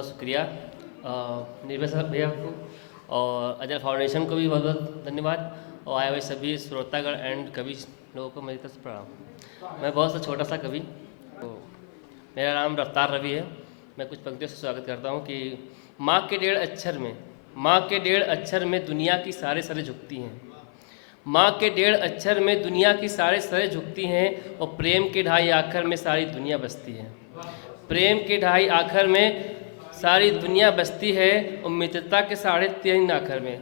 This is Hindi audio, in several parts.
बहुत शुक्रिया निर्भय भैया को और अजय फाउंडेशन को भी बहुत बहुत धन्यवाद और आए हुए सभी श्रोतागण एंड कवि लोगों को मेरी तरफ से प्रणाम। मैं बहुत सा छोटा सा कवि, तो मेरा नाम रफ्तार रवि है। मैं कुछ पंक्तियों से स्वागत करता हूँ कि माँ के 1.5 अक्षर में दुनिया की सारे सरें झुकती हैं। माँ के 1.5 अक्षर में दुनिया की सारे सरें झुकती हैं और प्रेम के 2.5 आखर में सारी दुनिया बसती है। प्रेम के 2.5 आखर में सारी दुनिया बसती है और मित्रता के 3.5 आखर में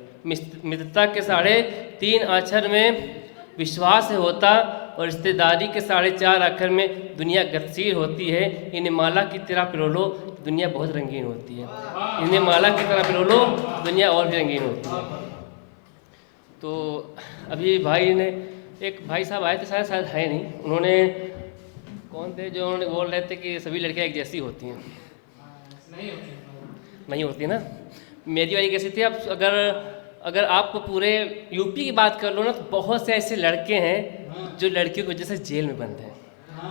मित्रता के 3.5 अक्षर में विश्वास होता और रिश्तेदारी के 4.5 आखर में दुनिया गतिशील होती है। इन्हें माला की तरह पिरोलो, दुनिया बहुत रंगीन होती है। इन्हें माला की तरह पिरोलो, दुनिया और भी रंगीन होती है। तो अभी भाई ने एक भाई साहब आए थे, शायद है नहीं, उन्होंने कौन थे जो उन्होंने बोल रहे थे कि सभी लड़कियाँ एक जैसी होती हैं। नहीं होती ना। मेरी वाली कैसी थी, अब अगर आप पूरे यूपी की बात कर लो ना तो बहुत से ऐसे लड़के हैं जो लड़कियों की वजह से जेल में बंद हैं।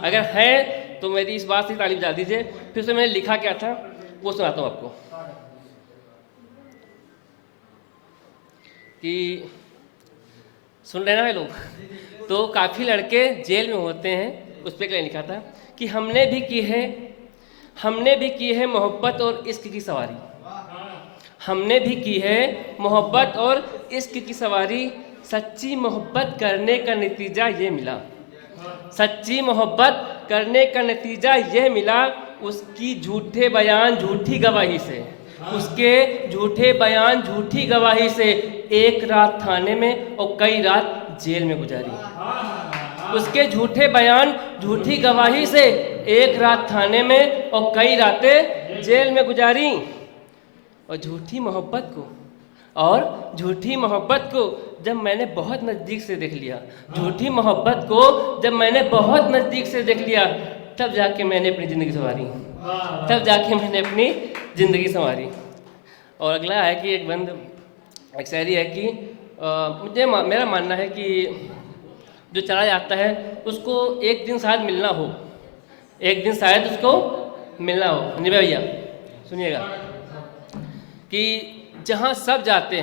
अगर हैं तो मेरी इस बात से तारीफ डाल दीजिए। फिर से मैंने लिखा क्या था वो सुनाता हूँ आपको कि सुन रहे ना लोग। तो काफ़ी लड़के जेल में होते हैं, उस पर क्या लिखा था कि हमने भी की है मोहब्बत और इश्क की सवारी। हमने भी की है मोहब्बत और इश्क की सवारी। सच्ची मोहब्बत करने का नतीजा ये मिला। सच्ची मोहब्बत करने का नतीजा ये मिला उसकी झूठे बयान झूठी गवाही से। उसके झूठे बयान झूठी गवाही से एक रात थाने में और कई रात जेल में गुजारी। उसके झूठे बयान झूठी गवाही से एक रात थाने में और कई रातें जेल में गुजारी। और झूठी मोहब्बत को जब मैंने बहुत नज़दीक से देख लिया, झूठी मोहब्बत को जब मैंने बहुत नज़दीक से देख लिया, तब जाके मैंने अपनी ज़िंदगी संवारी। और अगला है कि एक शायरी है कि मेरा मानना है कि जो चला जाता है उसको एक दिन शायद मिलना हो। निर्भय भैया सुनिएगा कि जहाँ सब जाते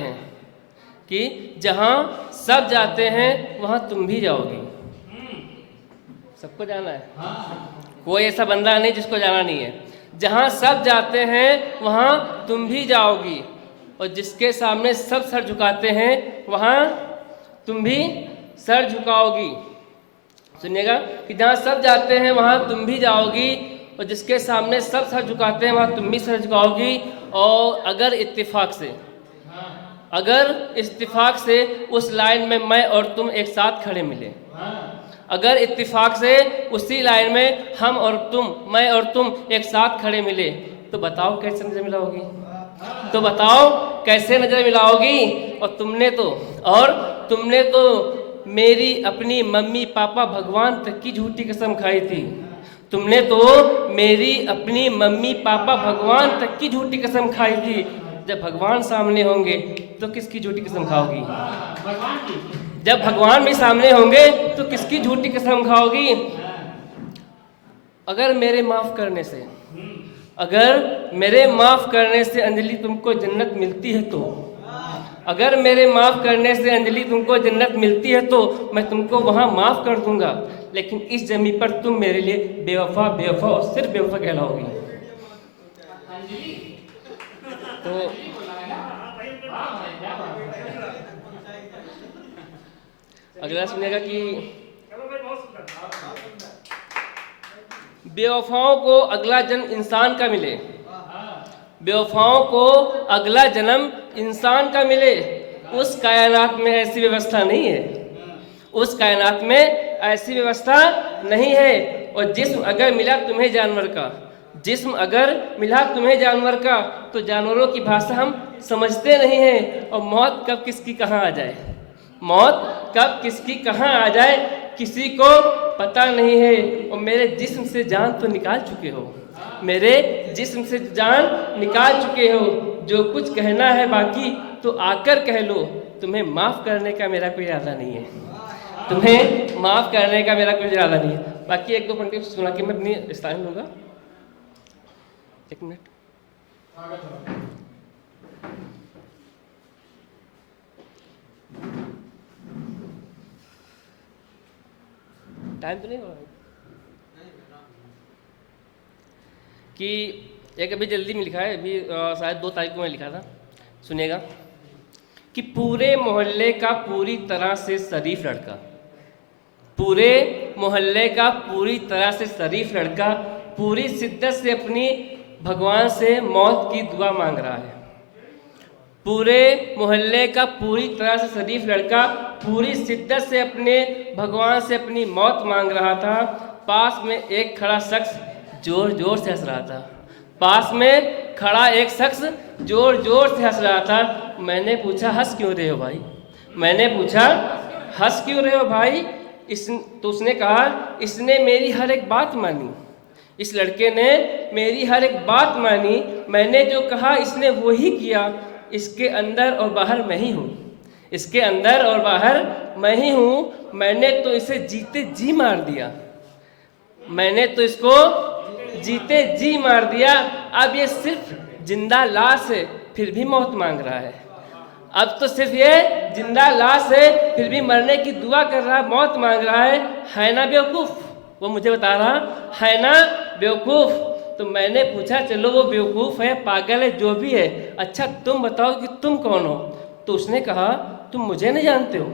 हैं वहाँ तुम भी जाओगी। सबको जाना है, कोई ऐसा बंदा नहीं जिसको जाना नहीं है। जहाँ सब जाते हैं वहाँ तुम भी जाओगी और जिसके सामने सब सर झुकाते हैं वहाँ तुम भी सर झुकाओगी। सुनिएगा कि जहाँ सब जाते हैं वहाँ तुम भी जाओगी और जिसके सामने सब सर झुकाते हैं वहाँ तुम भी सर झुकाओगी। और अगर इत्तेफाक से उस लाइन में मैं और तुम एक साथ खड़े मिले, अगर इत्तेफाक से उसी लाइन में मैं और तुम एक साथ खड़े मिले, तो बताओ कैसे नजर मिलाओगी। और तुमने तो मेरी अपनी मम्मी पापा भगवान तक की झूठी कसम खाई थी। तुमने तो मेरी अपनी मम्मी पापा भगवान तक की झूठी कसम खाई थी। जब भगवान सामने होंगे तो किसकी झूठी कसम खाओगी? जब भगवान भी सामने होंगे तो किसकी झूठी कसम खाओगी? अगर मेरे माफ करने से अंजलि तुमको जन्नत मिलती है तो, अगर मेरे माफ करने से अंजलि तुमको जन्नत मिलती है तो मैं तुमको वहां माफ कर दूंगा। लेकिन इस जमी पर तुम मेरे लिए बेवफा और सिर्फ बेवफा कहलाओगी। तो अगला सुनिएगा कि बेवफाओं को अगला जन्म इंसान का मिले। बेवफाओं को अगला जन्म इंसान का मिले। उस कायनात में ऐसी व्यवस्था नहीं है। और जिस्म अगर मिला तुम्हें जानवर का तो जानवरों की भाषा हम समझते नहीं हैं। और मौत कब किसकी कहाँ आ जाए किसी को पता नहीं है। और मेरे जिस्म से जान तो निकाल चुके हो, जो कुछ कहना है बाकी तो आकर कह लो। तुम्हें माफ करने का मेरा कोई इरादा नहीं है। बाकी एक दो पंक्ति सुना के मैं अपनी स्थान लूँगा। एक मिनट। टाइम तो नहीं हो रहा कि एक अभी जल्दी में लिखा है, अभी शायद 2 तारीख को मैं लिखा था, सुनिएगा कि पूरे मोहल्ले का पूरी तरह से शरीफ लड़का, पूरे मोहल्ले का पूरी तरह से शरीफ लड़का पूरी शिद्दत से अपनी भगवान से मौत की दुआ मांग रहा है। पूरे मोहल्ले का पूरी तरह से शरीफ लड़का पूरी शिद्दत से अपने भगवान से अपनी मौत मांग रहा था। पास में एक खड़ा शख्स जोर जोर से हंस रहा था। पास में खड़ा एक शख्स जोर जोर से हंस रहा था। मैंने पूछा हंस क्यों रहे हो भाई? मैंने पूछा हंस क्यों रहे हो भाई? तो उसने कहा इसने मेरी हर एक बात मानी। इस लड़के ने मेरी हर एक बात मानी। मैंने जो कहा इसने वही किया। इसके अंदर और बाहर मैं ही हूँ। इसके अंदर और बाहर मैं ही हूँ। मैंने तो इसे जीते जी मार दिया। मैंने तो इसको जीते जी मार दिया। अब ये सिर्फ जिंदा लाश है, फिर भी मौत मांग रहा है। अब तो सिर्फ ये जिंदा लाश है, फिर भी मरने की दुआ कर रहा है, मौत मांग रहा है ना बेवकूफ़? वो मुझे बता रहा है ना बेवकूफ़? तो मैंने पूछा चलो वो बेवकूफ़ है, पागल है, जो भी है, अच्छा तुम बताओ कि तुम कौन हो? तो उसने कहा तुम मुझे नहीं जानते हो,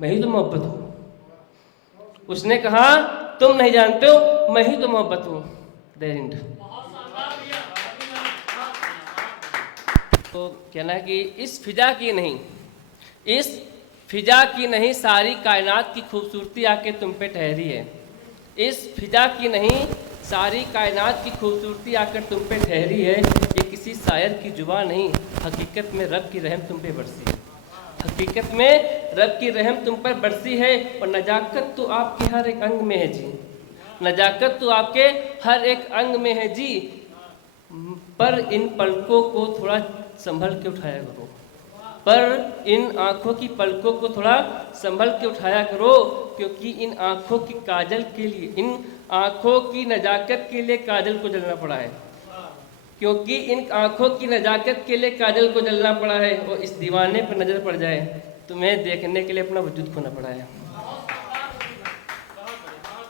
मैं ही तो मोहब्बत हूँ। उसने कहा तुम नहीं जानते हो, मैं ही तो मोहब्बत हूँ। तो कहना है कि इस फिजा की नहीं, इस फिजा की नहीं सारी कायनात की खूबसूरती आके तुम पे ठहरी है। इस फिजा की नहीं सारी कायनात की खूबसूरती आकर तुम पे ठहरी है। ये किसी शायर की जुबान नहीं, हकीकत में रब की रहम तुम पे बरसी है। हकीकत में रब की रहम तुम पर बरसी है। और नजाकत तो आपके हर एक अंग में है जी। नजाकत तो आपके हर एक अंग में है जी। पर इन पलकों को थोड़ा संभल के उठाया करो। पर इन आँखों की पलकों को थोड़ा संभल के उठाया करो, क्योंकि इन आँखों की काजल के लिए, इन आँखों की नजाकत के लिए काजल को जलना पड़ा है। क्योंकि इन आँखों की नजाकत के लिए काजल को जलना पड़ा है। और इस दीवाने पर नज़र पड़ जाए तुम्हें देखने के लिए अपना वजूद खोना पड़ा है।